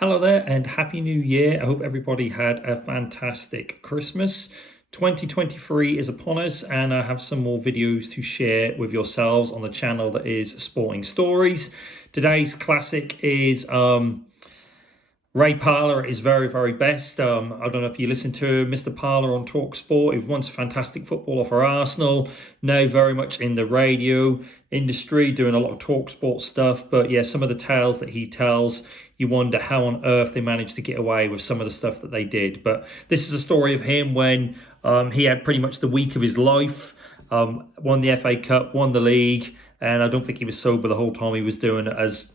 Hello there and Happy New Year. I hope everybody had a fantastic Christmas. 2023 is upon us and I have some more videos to share with yourselves on the channel that is Sporting Stories. Today's classic is Ray Parlour at his very, very best. I don't know if you listen to Mr. Parlour on Talk Sport. He was once a fantastic footballer for Arsenal, now very much in the radio industry, doing a lot of Talk Sport stuff. But yeah, some of the tales that he tells, you wonder how on earth they managed to get away with some of the stuff that they did. But this is a story of him when he had pretty much the week of his life, won the FA Cup, won the league, and I don't think he was sober the whole time he was doing it, as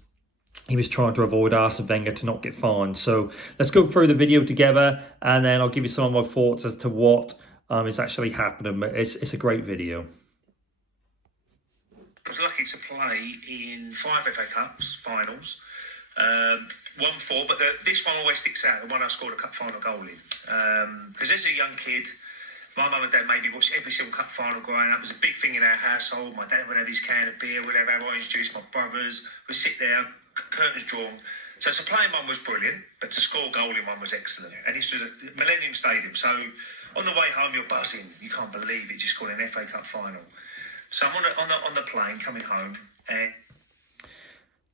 he was trying to avoid Arsene Wenger to not get fined. So let's go through the video together and then I'll give you some of my thoughts as to what is actually happening. It's a great video. I was lucky to play in 5 FA Cups finals. Won 4, but this one always sticks out, the one I scored a cup final goal in. Because as a young kid, my mum and dad made me watch every single cup final growing up. It was a big thing in our household. My dad would have his can of beer, we'd have our orange juice, my brothers would sit there, curtains drawn. So to play in one was brilliant, but to score a goal in one was excellent. And this was at Millennium Stadium. So on the way home, you're buzzing. You can't believe it, just scored an FA Cup final. So I'm on the plane coming home, and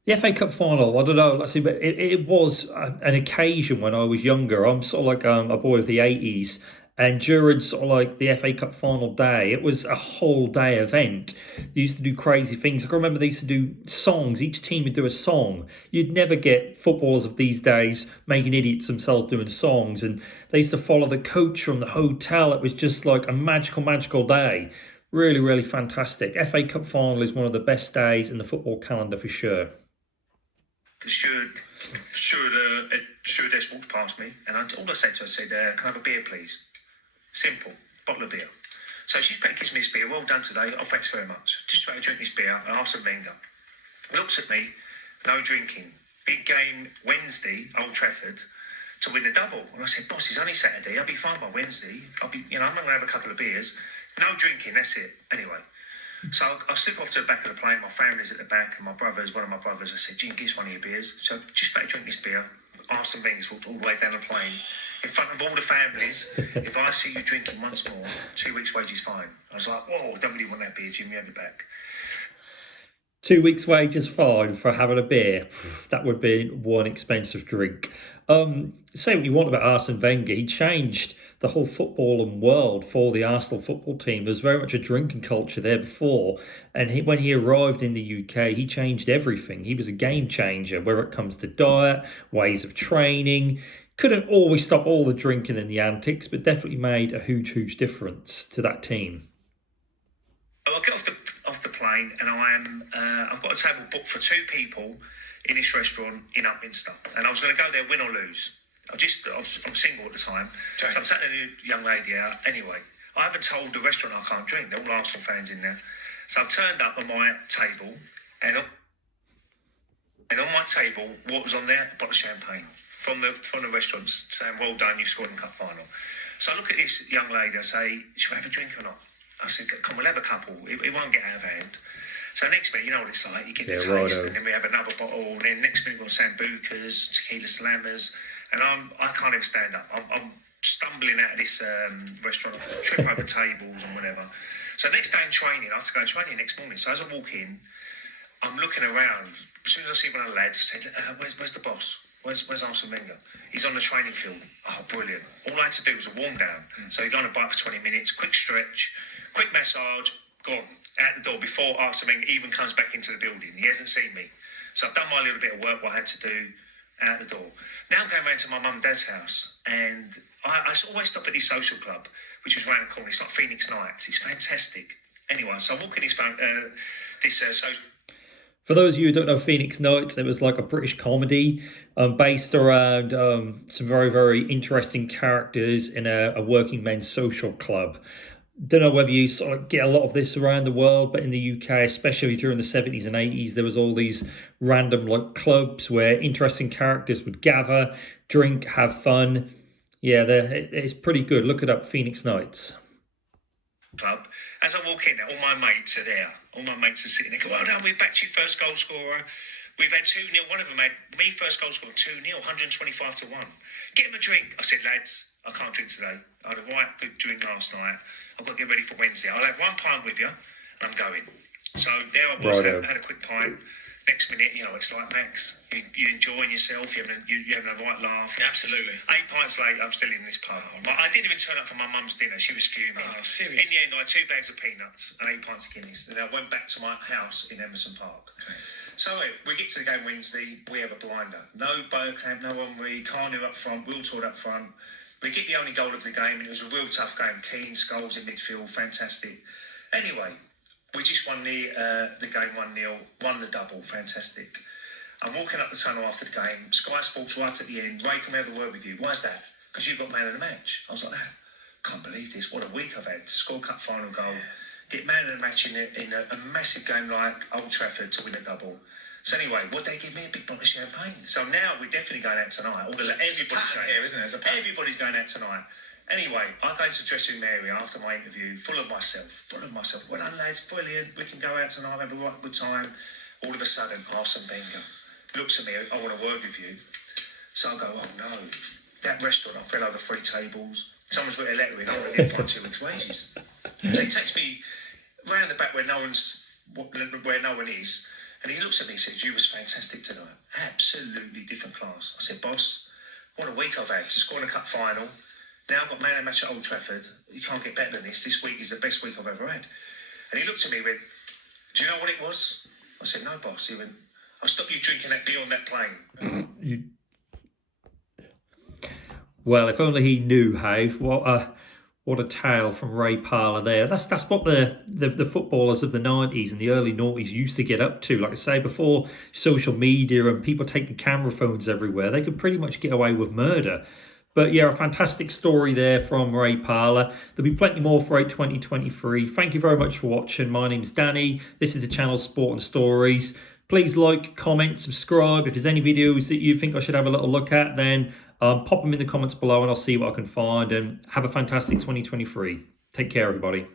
the FA Cup final, I don't know, let's see, but it was an occasion when I was younger. I'm sort of like a boy of the 80s. And during sort of like the FA Cup final day, it was a whole day event. They used to do crazy things. I can remember they used to do songs. Each team would do a song. You'd never get footballers of these days making idiots themselves doing songs. And they used to follow the coach from the hotel. It was just like a magical, magical day. Really, really fantastic. FA Cup final is one of the best days in the football calendar for sure. The stewardess walked past me, and all I said to her, I said, can I have a beer, please? Simple, bottle of beer. So she gives me this beer. Well done today. Oh, thanks very much. Just about to drink this beer. Arsene Wenger looks at me. No drinking. Big game Wednesday, Old Trafford, to win the double. And I said, boss, it's only Saturday. I'll be fine by Wednesday. I'm not going to have a couple of beers. No drinking. That's it. Anyway. So I slip off to the back of the plane. My family's at the back, and one of my brothers, I said, Jim, give us one of your beers. So just about to drink this beer. Arsene Wenger's walked all the way down the plane in front of all the families. If I see you drinking once more, 2 weeks' wages fine. I was like, whoa, don't really want that beer, Jim. You have it back. 2 weeks' wages fine for having a beer. That would be one expensive drink. Say what you want about Arsene Wenger, he changed the whole footballing world for the Arsenal football team. There was very much a drinking culture there before, and when he arrived in the UK, he changed everything. He was a game changer, whether it comes to diet, ways of training. Couldn't always stop all the drinking and the antics, but definitely made a huge, huge difference to that team. I get off the plane, and I've got a table booked for 2 people in this restaurant in Upminster, and I was going to go there win or lose. I'm single at the time, so I'm sat there with a young lady out. Anyway, I haven't told the restaurant I can't drink. They're all Arsenal fans in there, so I've turned up on my table, and on my table, what was on there? A bottle of champagne from the restaurant, saying, "Well done, you've scored in the cup final." So I look at this young lady. I say, "Should we have a drink or not?" I said, "Come, we'll have a couple. It won't get out of hand." So next minute, you know what it's like. You get the taste, and then we have another bottle, and then next minute we've got sambucas, tequila slammers, and I can't even stand up. I'm stumbling out of this restaurant, I trip over tables and whatever. So next day in training, I have to go training next morning. So as I walk in, I'm looking around. As soon as I see one of the lads, I say, where's the boss? Where's Arsene Wenger? He's on the training field. Oh, brilliant. All I had to do was a warm down. So you go on a bike for 20 minutes, quick stretch, quick massage, gone, out the door before Arsene Wenger even comes back into the building. He hasn't seen me. So I've done my little bit of work, what I had to do out the door. Now I'm going round to my mum and dad's house, and I always stop at this social club, which was round the corner. It's like Phoenix Nights. It's fantastic. Anyway, so I walk in this social. For those of you who don't know Phoenix Nights, it was like a British comedy based around some very, very interesting characters in a working men's social club. Don't know whether you sort of get a lot of this around the world, but in the UK, especially during the 70s and 80s, there was all these random like clubs where interesting characters would gather, drink, have fun. Yeah, it's pretty good. Look it up, Phoenix Nights. Club. As I walk in, all my mates are there. All my mates are sitting there. Go, well done, we backed you first goal scorer. We've had 2-0. One of them had me first goal scored 2-0, 125 to 1. Get him a drink. I said, lads, I can't drink today. I had a right good drink last night. I've got to get ready for Wednesday. I'll have 1 pint with you and I'm going. So there I was, had a quick pint. Next minute, you know, it's like Max. You're enjoying yourself. You're having a right laugh. Absolutely. 8 pints later, I'm still in this pub. But I didn't even turn up for my mum's dinner. She was fuming. Oh, serious? In the end, I had 2 bags of peanuts and 8 pints of Guinness. Then I went back to my house in Emerson Park. Okay. So we get to the game Wednesday. We have a blinder. No Bergkamp, no Henry. Carnu up front. Wiltord up front. We get the only goal of the game, and it was a real tough game. Keane, Scholes in midfield, fantastic. Anyway, we just won the game 1-0, won the double, fantastic. I'm walking up the tunnel after the game. Sky Sports right at the end. Ray, can we have a word with you? Why's that? Because you've got man of the match. I was like, can't believe this. What a week I've had to score cup final goal, get man of the match in a massive game like Old Trafford to win a double. So anyway, would they give me a big bottle of champagne? So now we're definitely going out tonight. Everybody's going here, isn't it? Everybody's going out tonight. Anyway, I go into the dressing room area after my interview, full of myself. Well done, lads, brilliant. We can go out tonight, have a right good time. All of a sudden, Arsene Wenger looks at me, I want a word with you. So I go, oh no, that restaurant, I fell over 3 tables. Someone's written a letter in, I want to get 2 weeks' wages. So he takes me round the back where no one is, and he looks at me and says, you was fantastic tonight. Absolutely different class. I said, boss, what a week I've had to score in a cup final. Now I've got man of the match at Old Trafford. You can't get better than this. This week is the best week I've ever had. And he looked at me and went, do you know what it was? I said, no, boss. He went, I'll stop you drinking that beer on that plane. Well, if only he knew how. What a tale from Ray Parlour there. That's what the footballers of the 90s and the early noughties used to get up to. Like I say, before social media and people taking camera phones everywhere, they could pretty much get away with murder. But yeah, a fantastic story there from Ray Parlour. There'll be plenty more throughout 2023. Thank you very much for watching. My name's Danny. This is the channel Sport and Stories. Please like, comment, subscribe. If there's any videos that you think I should have a little look at, then pop them in the comments below and I'll see what I can find. And have a fantastic 2023. Take care, everybody.